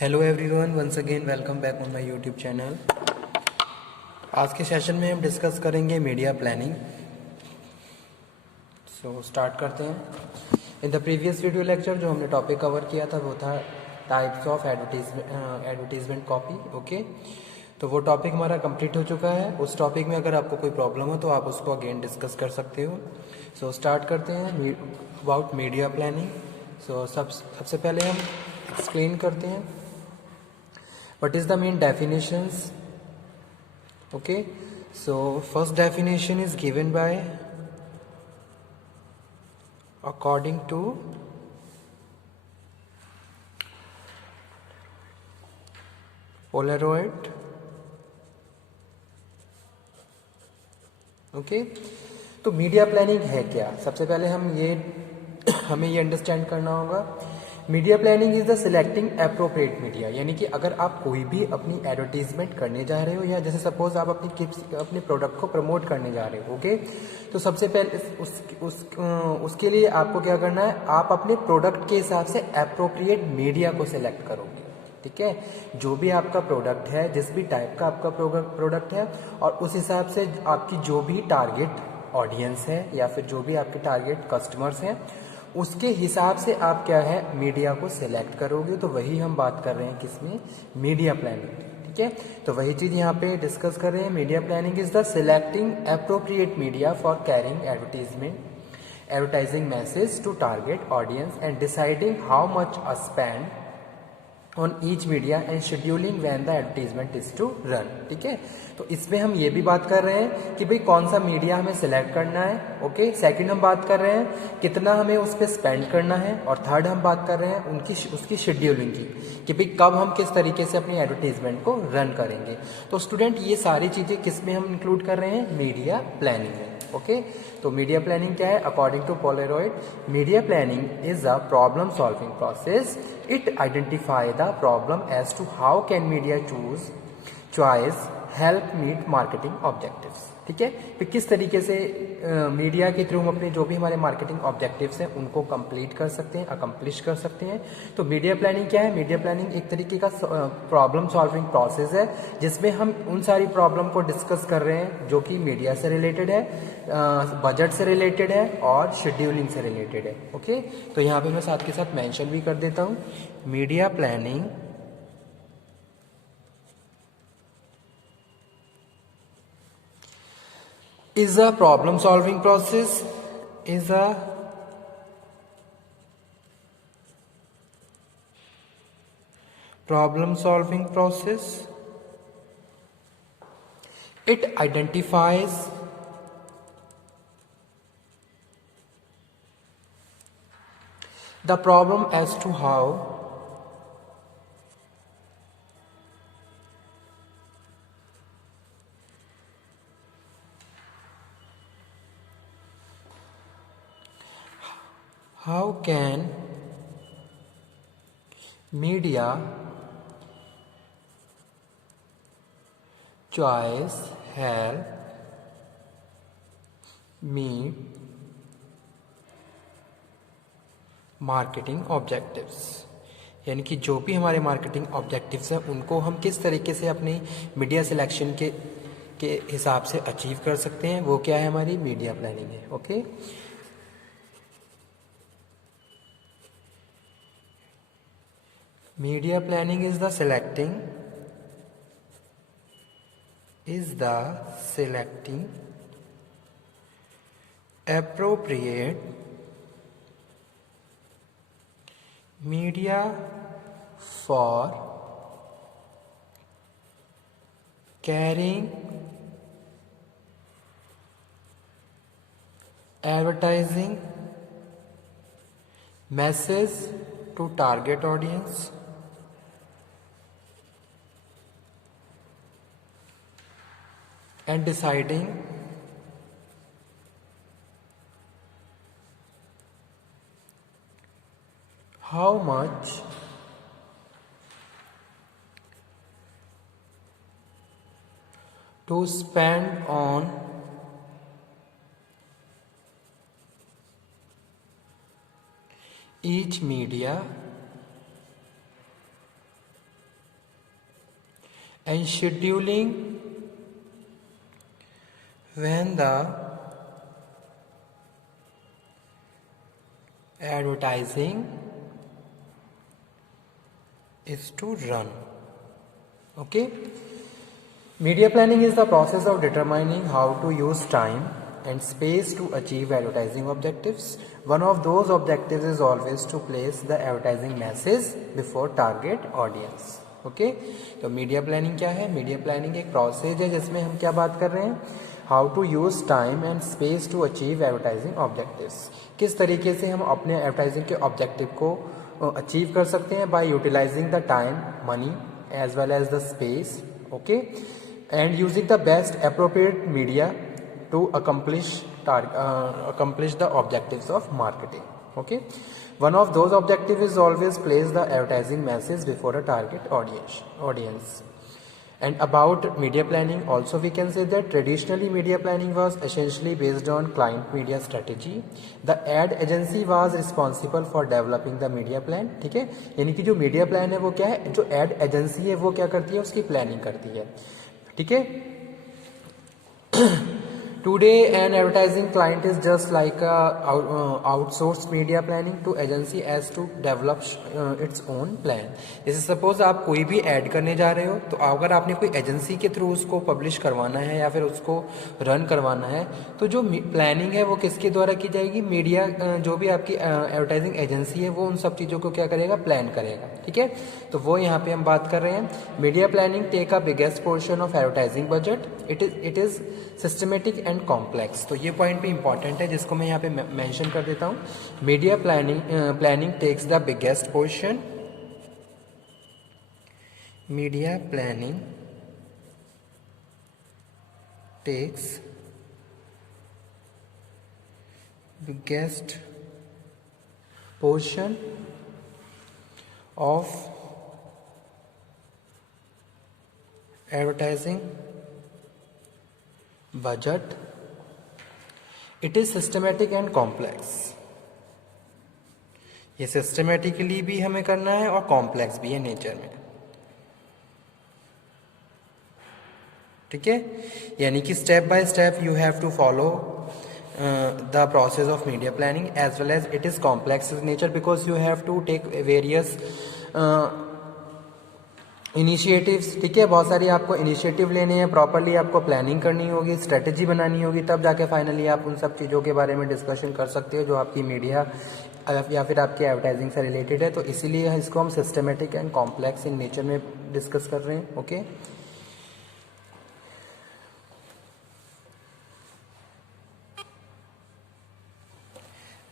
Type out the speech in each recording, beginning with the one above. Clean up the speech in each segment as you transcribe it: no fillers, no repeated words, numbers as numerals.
Hello everyone, once again welcome back on my YouTube channel. आज के session में हम डिस्कस करेंगे मीडिया प्लानिंग। सो स्टार्ट करते हैं। In the previous video lecture जो हमने टॉपिक कवर किया था वो था types of advertisement copy. Okay, तो वो टॉपिक हमारा कंप्लीट हो चुका है। उस टॉपिक में अगर आपको कोई प्रॉब्लम हो तो आप उसको अगेन डिस्कस कर सकते हो। सो स्टार्ट करते हैं अबाउट मीडिया प्लानिंग। सो सबसे पहले हम एक्सप्लेन करते हैं what is the main definitions. Okay, so first definition is given by according to Polaroid. Okay, तो मीडिया प्लानिंग है क्या? सबसे पहले हमें ये अंडरस्टैंड करना होगा। Media planning is the selecting appropriate media, यानी कि अगर आप कोई भी अपनी एडवर्टीजमेंट करने जा रहे हो या जैसे सपोज आप अपने प्रोडक्ट को प्रमोट करने जा रहे हो, ओके, तो सबसे पहले उसके लिए आपको क्या करना है, आप अपने प्रोडक्ट के हिसाब से अप्रोप्रिएट मीडिया को सिलेक्ट करोगे। ठीक है, जो भी आपका प्रोडक्ट है, जिस भी टाइप का आपका प्रोडक्ट है, और उस हिसाब से आपकी जो भी टारगेट ऑडियंस है या फिर जो भी आपके टारगेट कस्टमर्स हैं, उसके हिसाब से आप क्या है मीडिया को सिलेक्ट करोगे। तो वही हम बात कर रहे हैं किसमें, मीडिया प्लानिंग। ठीक है, तो वही चीज यहाँ पे डिस्कस कर रहे हैं। Media planning is the selecting appropriate media for carrying advertising message to target audience and deciding how much a spend on each media and scheduling when the advertisement is to run. ठीक है, तो इसमें हम ये भी बात कर रहे हैं कि भाई कौन सा मीडिया हमें सिलेक्ट करना है। ओके, सेकंड हम बात कर रहे हैं कितना हमें उस पर स्पेंड करना है, और थर्ड हम बात कर रहे हैं उसकी शेड्यूलिंग की कि भाई कब हम किस तरीके से अपनी एडवर्टीजमेंट को रन करेंगे। तो स्टूडेंट ये सारी चीजें किस में हम इंक्लूड कर रहे हैं, मीडिया प्लानिंग में। ओके, तो मीडिया प्लानिंग क्या है? According to Polaroid, media planning is a problem solving process. It identify the problem as to how can media choice help meet marketing objectives. ठीक है, तो किस तरीके से मीडिया के थ्रू हम अपने जो भी हमारे मार्केटिंग ऑब्जेक्टिव्स हैं उनको कंप्लीट कर सकते हैं, अकम्प्लिश कर सकते हैं। तो मीडिया प्लानिंग क्या है? मीडिया प्लानिंग एक तरीके का प्रॉब्लम सॉल्विंग प्रोसेस है जिसमें हम उन सारी प्रॉब्लम को डिस्कस कर रहे हैं जो कि मीडिया से रिलेटेड है, बजट से रिलेटेड है और शेड्यूलिंग से रिलेटेड है। ओके, तो यहाँ पे मैं साथ के साथ मेंशन भी कर देता हूँ, media planning is a problem solving process, is a problem solving process. It identifies the problem as to how can media choice help meet marketing objectives, यानी कि जो भी हमारे मार्केटिंग ऑब्जेक्टिव्स हैं उनको हम किस तरीके से अपनी मीडिया सिलेक्शन के हिसाब से अचीव कर सकते हैं, वो क्या है, हमारी मीडिया प्लानिंग है। Okay, media planning is the selecting appropriate media for carrying advertising message to target audience and deciding how much to spend on each media and scheduling when the advertising is to run. Okay, media planning is the process of determining how to use time and space to achieve advertising objectives. One of those objectives is always to place the advertising message before target audience. Okay, तो media planning क्या है? Media planning एक process है जिसमें हम क्या बात कर रहे हैं, how to use time and space to achieve advertising objectives. किस तरीके से हम अपने एडवर्टाइजिंग के ऑब्जेक्टिव को अचीव कर सकते हैं by utilizing the time, money as well as the space. Okay, and using the best appropriate media to accomplish the objectives of marketing. Okay, one of those objectives is always place the advertising message before a target audience. And about media planning also we can say that traditionally media planning was essentially based on client media strategy. The ad agency was responsible for developing the media plan. ठीक है, यानी कि जो media plan है वो क्या है, जो एड एजेंसी है वो क्या करती है, उसकी प्लानिंग करती है. ठीक है, Today, an advertising client is just like a outsourced media planning to agency as to develop its own plan. जैसे सपोज आप कोई भी ऐड करने जा रहे हो, तो अगर आपने कोई एजेंसी के थ्रू उसको पब्लिश करवाना है या फिर उसको रन करवाना है, तो जो प्लानिंग है वो किसके द्वारा की जाएगी, मीडिया, जो भी आपकी एडवर्टाइजिंग एजेंसी है वो उन सब चीज़ों को क्या करेगा, प्लान करेगा. ठीक है, तो वो यहाँ पे हम बात कर रहे हैं. Media planning take a biggest portion of advertising budget. It is systematic and complex. तो ये पॉइंट भी इंपॉर्टेंट है जिसको मैं यहाँ पे मेंशन कर देता हूँ. Media planning takes the biggest portion. Media planning takes biggest portion of advertising budget. It is systematic and complex. ये सिस्टमेटिकली भी हमें करना है और कॉम्प्लेक्स भी है नेचर में. ठीक है, यानी कि step by step you have to follow the process of media planning as well as it is complex in nature because you have to take various initiatives. ठीक है, बहुत सारी आपको इनिशिएटिव लेने हैं, प्रॉपरली आपको प्लानिंग करनी होगी, स्ट्रेटेजी बनानी होगी, तब जाके फाइनली आप उन सब चीज़ों के बारे में डिस्कशन कर सकते हो जो आपकी मीडिया या फिर आपकी एडवर्टाइजिंग से रिलेटेड है. तो इसीलिए इसको हम systematic and complex in nature में डिस्कस कर रहे हैं. ओके,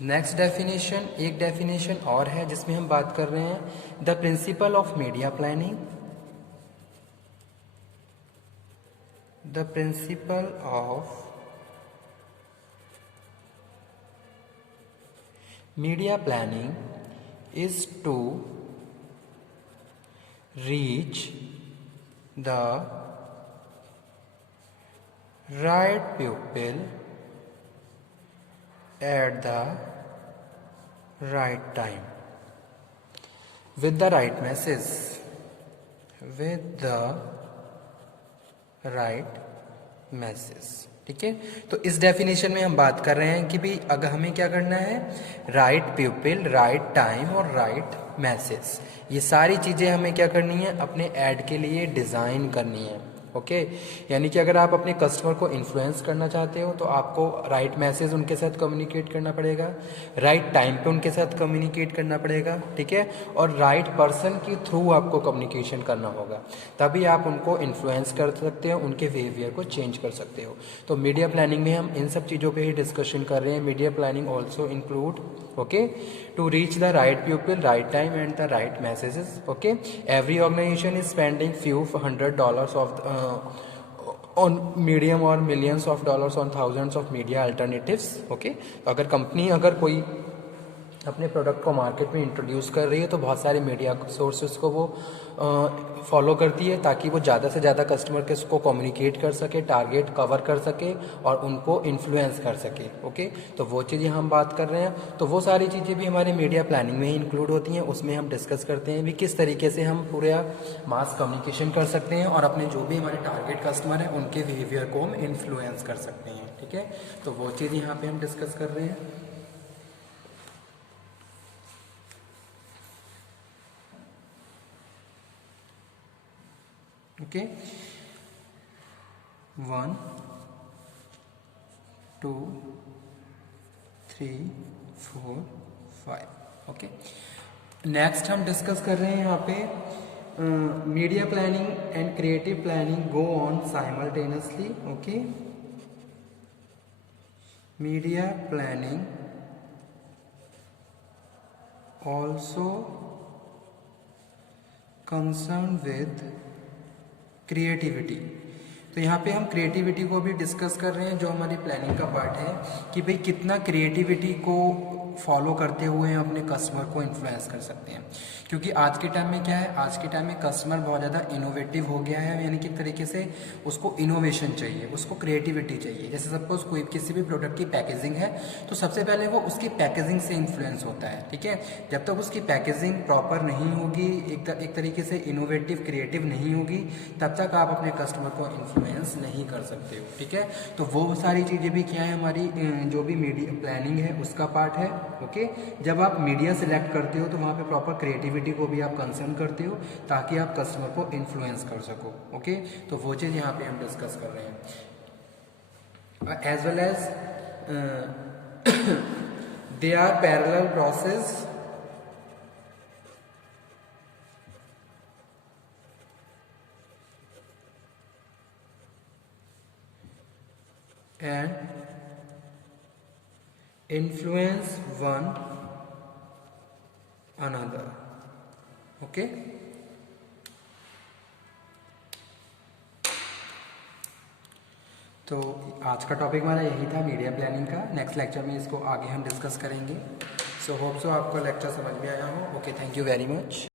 नेक्स्ट डेफिनेशन, एक डेफिनेशन और है जिसमें हम बात कर रहे हैं the principle of media planning. The principle of media planning is to reach the right people at the right time with the right message, with the right message. ठीक है, तो इस डेफिनेशन में हम बात कर रहे हैं कि भाई अगर हमें क्या करना है, राइट पीपल, राइट टाइम और राइट मैसेज. ये सारी चीज़ें हमें क्या करनी है, अपने ऐड के लिए डिज़ाइन करनी है. ओके, यानी कि अगर आप अपने कस्टमर को इन्फ्लुएंस करना चाहते हो तो आपको राइट मैसेज उनके साथ कम्युनिकेट करना पड़ेगा, राइट टाइम पे उनके साथ कम्युनिकेट करना पड़ेगा. ठीक है, और राइट पर्सन के थ्रू आपको कम्युनिकेशन करना होगा, तभी आप उनको इन्फ्लुएंस कर सकते हो, उनके बिहेवियर को चेंज कर सकते हो. तो मीडिया प्लानिंग में हम इन सब चीज़ों पर ही डिस्कशन कर रहे हैं. Media planning also include okay to reach the right people, right time and the right messages. Okay, every organization is spending few $100 of on medium or $millions on thousands of media alternatives. Okay, अगर company, अगर कोई अपने product को market में introduce कर रही है तो बहुत सारे मीडिया सोर्सेज को वो फॉलो करती है ताकि वो ज़्यादा से ज़्यादा कस्टमर के उसको कम्युनिकेट कर सके, टारगेट कवर कर सके और उनको इन्फ्लुएंस कर सके। ओके, तो वो चीज़ें हम बात कर रहे हैं। तो वो सारी चीज़ें भी हमारे मीडिया प्लानिंग में ही इंक्लूड होती हैं। उसमें हम डिस्कस करते हैं भी किस तरीके से हम पूरा मास कम्युनिकेशन कर सकते हैं और अपने जो भी हमारे टारगेट कस्टमर हैं उनके बिहेवियर को हम इन्फ्लुएंस कर सकते हैं। ठीक है, तो वो चीज़ यहाँ पे हम डिस्कस कर रहे हैं। ओके, 1 2 3 4 5। ओके, नेक्स्ट हम डिस्कस कर रहे हैं यहाँ पे media planning and creative planning go on simultaneously. Okay, media planning also concern with creativity. तो यहाँ पे हम क्रिएटिविटी को भी डिस्कस कर रहे हैं, जो हमारी प्लानिंग का पार्ट है कि भाई कितना क्रिएटिविटी को फॉलो करते हुए हम अपने कस्टमर को इन्फ्लुएंस कर सकते हैं। क्योंकि आज के टाइम में क्या है, आज के टाइम में कस्टमर बहुत ज़्यादा इनोवेटिव हो गया है, यानी कि एक तरीके से उसको इनोवेशन चाहिए, उसको क्रिएटिविटी चाहिए। जैसे सपोज कोई किसी भी प्रोडक्ट की पैकेजिंग है तो सबसे पहले वो उसकी पैकेजिंग से इन्फ्लुएंस होता है। ठीक है, जब तक उसकी पैकेजिंग प्रॉपर नहीं होगी, एक तरीके से इनोवेटिव क्रिएटिव नहीं होगी, तब तक आप अपने कस्टमर को इन्फ्लुएंस नहीं कर सकते हो। ठीक है, तो वो सारी चीज़ें भी क्या है, हमारी जो भी मीडिया प्लानिंग है उसका पार्ट है। ओके, जब आप मीडिया सेलेक्ट करते हो तो वहाँ पे प्रॉपर क्रिएटिविटी को भी आप कंसर्न करते हो ताकि आप कस्टमर को इन्फ्लुएंस कर सको। ओके, तो वो चीज़ यहाँ पे हम डिस्कस कर रहे हैं। As well as they are parallel process and influence one another। ओके, तो आज का टॉपिक हमारा यही था मीडिया प्लानिंग का। नेक्स्ट लेक्चर में इसको आगे हम डिस्कस करेंगे। सो होप सो आपको लेक्चर समझ में आया हो। Okay, thank you very much.